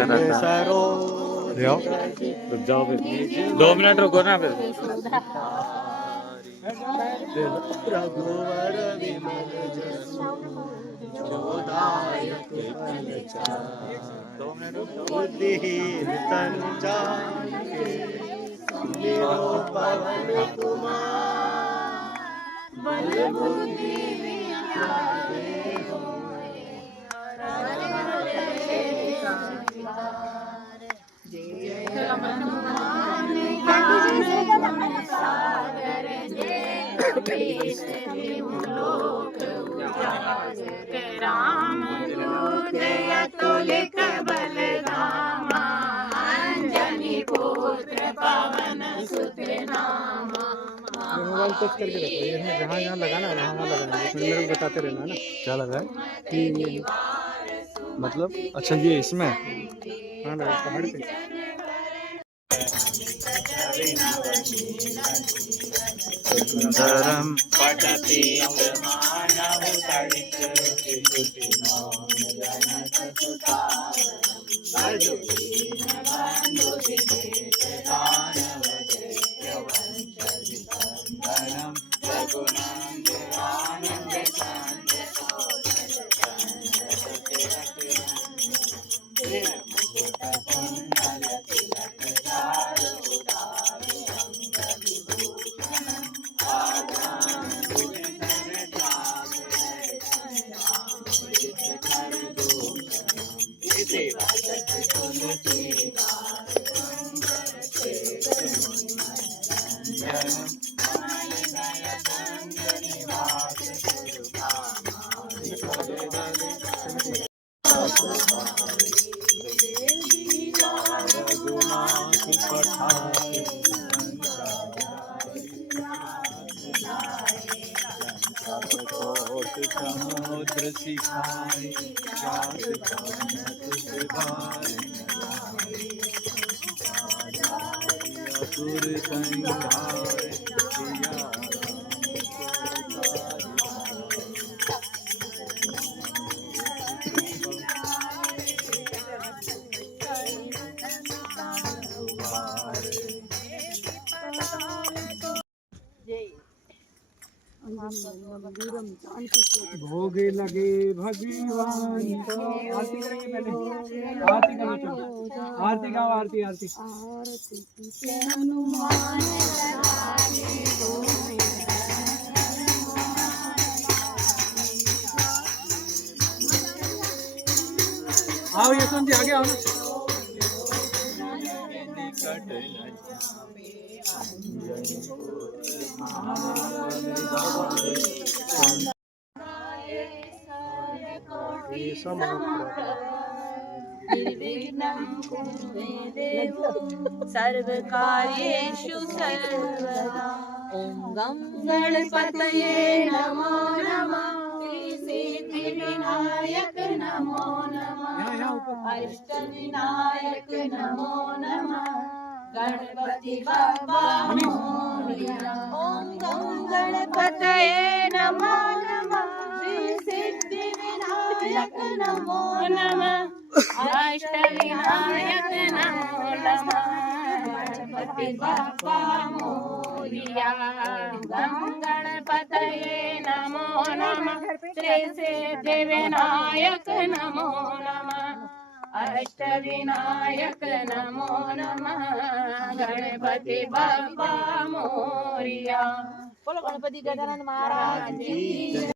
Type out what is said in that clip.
कर रहा था। रुक जाओ फिर, 2 मिनट रुको ना फिर। रघुवर विमल जसु जोदायक फलचारि। बुद्धिहीन तनु जानिके सुमिरो पवन कुमार। बल बुद्धि विद्या देहु राम दूतय तुलिक बलधामा अंजनी पुत्र पवन सुत नामा। मोबाइल टच करके रखो, ये जहाँ जहाँ लगाना है वहाँ वहाँ लगाना है, मेरे को बताते रहना ना। क्या लगा है कि ये मतलब? अच्छा ये इसमें हाँ लगा पहाड़ पे। सुंदरम पठति मानव समुद्र सिखाए असुर संहारे भोगे लगे भगवान को। आरती करेंगे पहले, आरती करो चलो, आरती गाओ, आरती आरती। आओ यशवंत जी आगे आओ ना। सर्वकार्येषु सर्वदा। ओम गं गणपतये नमो नमः। सिद्धिविनायक नमो नमः। अष्टविनायक नमो नमः। गणपति बाप्पा मोरया। ओम गं गणपतये नमो नमः। श्री सिद्धिविनायक नमो नमः। अष्टविनायक नमो नमः। गणपति बाप्पा मोरया। गं गणपतये नमो नमः। श्री सिद्धिविनायक नमो नमः। अष्टविनायक नमो नमः। गणपति बाप्पा मोरया। बोलो गणपति गजानन महाराज की।